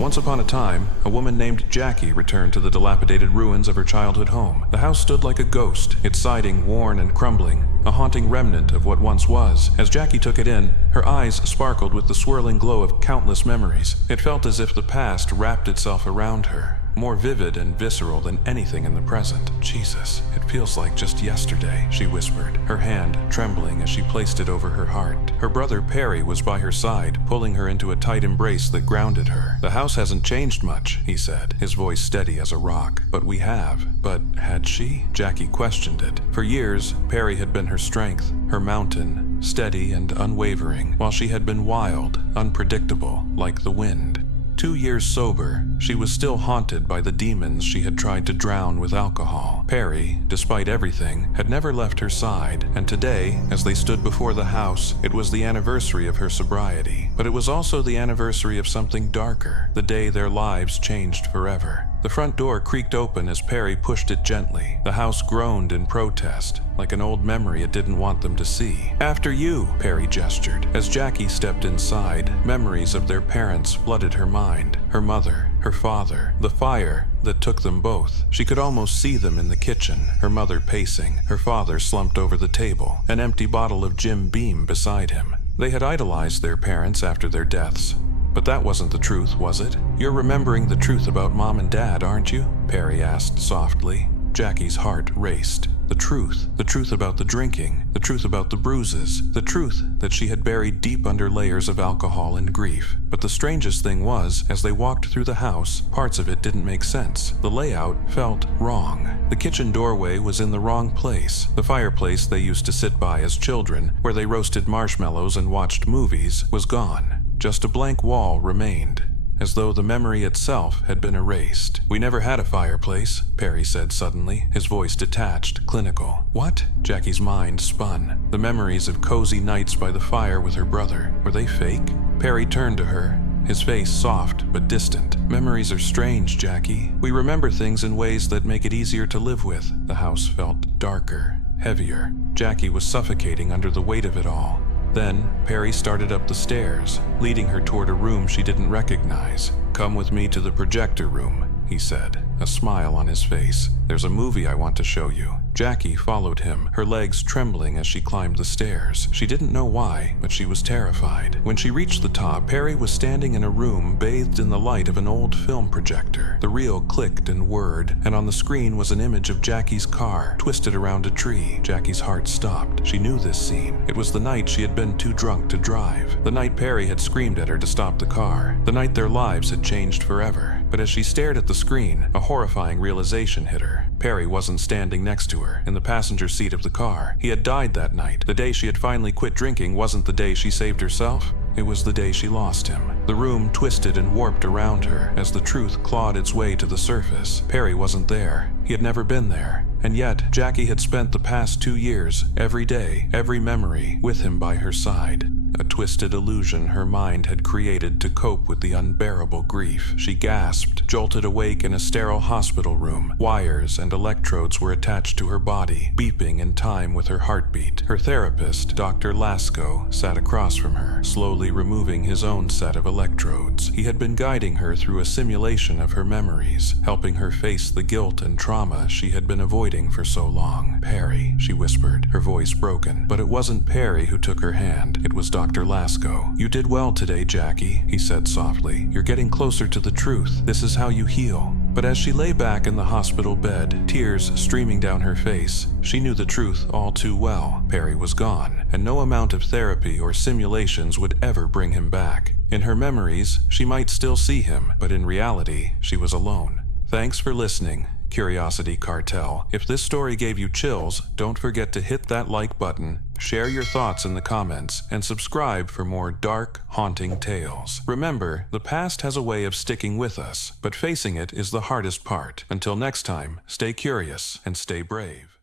Once upon a time, a woman named Jackie returned to the dilapidated ruins of her childhood home. The house stood like a ghost, its siding worn and crumbling, a haunting remnant of what once was. As Jackie took it in, her eyes sparkled with the swirling glow of countless memories. It felt as if the past wrapped itself around her, more vivid and visceral than anything in the present. "Jesus, it feels like just yesterday," she whispered, her hand trembling as she placed it over her heart. Her brother Perry was by her side, pulling her into a tight embrace that grounded her. "The house hasn't changed much," he said, his voice steady as a rock. "But we have." But had she? Jackie questioned it. For years, Perry had been her strength, her mountain, steady and unwavering, while she had been wild, unpredictable, like the wind. 2 years sober, she was still haunted by the demons she had tried to drown with alcohol. Perry, despite everything, had never left her side, and today, as they stood before the house, it was the anniversary of her sobriety. But it was also the anniversary of something darker, the day their lives changed forever. The front door creaked open as Perry pushed it gently. The house groaned in protest, like an old memory it didn't want them to see. "After you," Perry gestured. As Jackie stepped inside, memories of their parents flooded her mind. Her mother, her father, the fire that took them both. She could almost see them in the kitchen, her mother pacing, her father slumped over the table, an empty bottle of Jim Beam beside him. They had idolized their parents after their deaths. But that wasn't the truth, was it? "You're remembering the truth about Mom and Dad, aren't you?" Perry asked softly. Jackie's heart raced. The truth about the drinking, the truth about the bruises, the truth that she had buried deep under layers of alcohol and grief. But the strangest thing was, as they walked through the house, parts of it didn't make sense. The layout felt wrong. The kitchen doorway was in the wrong place. The fireplace they used to sit by as children, where they roasted marshmallows and watched movies, was gone. Just a blank wall remained, as though the memory itself had been erased. "We never had a fireplace," Perry said suddenly, his voice detached, clinical. "What?" Jackie's mind spun. The memories of cozy nights by the fire with her brother, were they fake? Perry turned to her, his face soft but distant. "Memories are strange, Jackie. We remember things in ways that make it easier to live with." The house felt darker, heavier. Jackie was suffocating under the weight of it all. Then, Perry started up the stairs, leading her toward a room she didn't recognize. "Come with me to the projector room," he said, a smile on his face. "There's a movie I want to show you." Jackie followed him, her legs trembling as she climbed the stairs. She didn't know why, but she was terrified. When she reached the top, Perry was standing in a room bathed in the light of an old film projector. The reel clicked and whirred, and on the screen was an image of Jackie's car, twisted around a tree. Jackie's heart stopped. She knew this scene. It was the night she had been too drunk to drive. The night Perry had screamed at her to stop the car. The night their lives had changed forever. But as she stared at the screen, a horrifying realization hit her. Perry wasn't standing next to her, in the passenger seat of the car. He had died that night. The day she had finally quit drinking wasn't the day she saved herself. It was the day she lost him. The room twisted and warped around her as the truth clawed its way to the surface. Perry wasn't there. He had never been there. And yet, Jackie had spent the past 2 years, every day, every memory, with him by her side. A twisted illusion her mind had created to cope with the unbearable grief. She gasped, jolted awake in a sterile hospital room. Wires and electrodes were attached to her body, beeping in time with her heartbeat. Her therapist, Dr. Lasko, sat across from her, slowly removing his own set of electrodes. He had been guiding her through a simulation of her memories, helping her face the guilt and trauma she had been avoiding for so long. "Perry," she whispered, her voice broken. But it wasn't Perry who took her hand. It was Dr. Lasko. "You did well today, Jackie," he said softly. "You're getting closer to the truth. This is how you heal." But as she lay back in the hospital bed, tears streaming down her face, she knew the truth all too well. Perry was gone, and no amount of therapy or simulations would ever bring him back. In her memories, she might still see him, but in reality, she was alone. Thanks for listening, Curiosity Cartel. If this story gave you chills, don't forget to hit that like button, share your thoughts in the comments, and subscribe for more dark, haunting tales. Remember, the past has a way of sticking with us, but facing it is the hardest part. Until next time, stay curious and stay brave.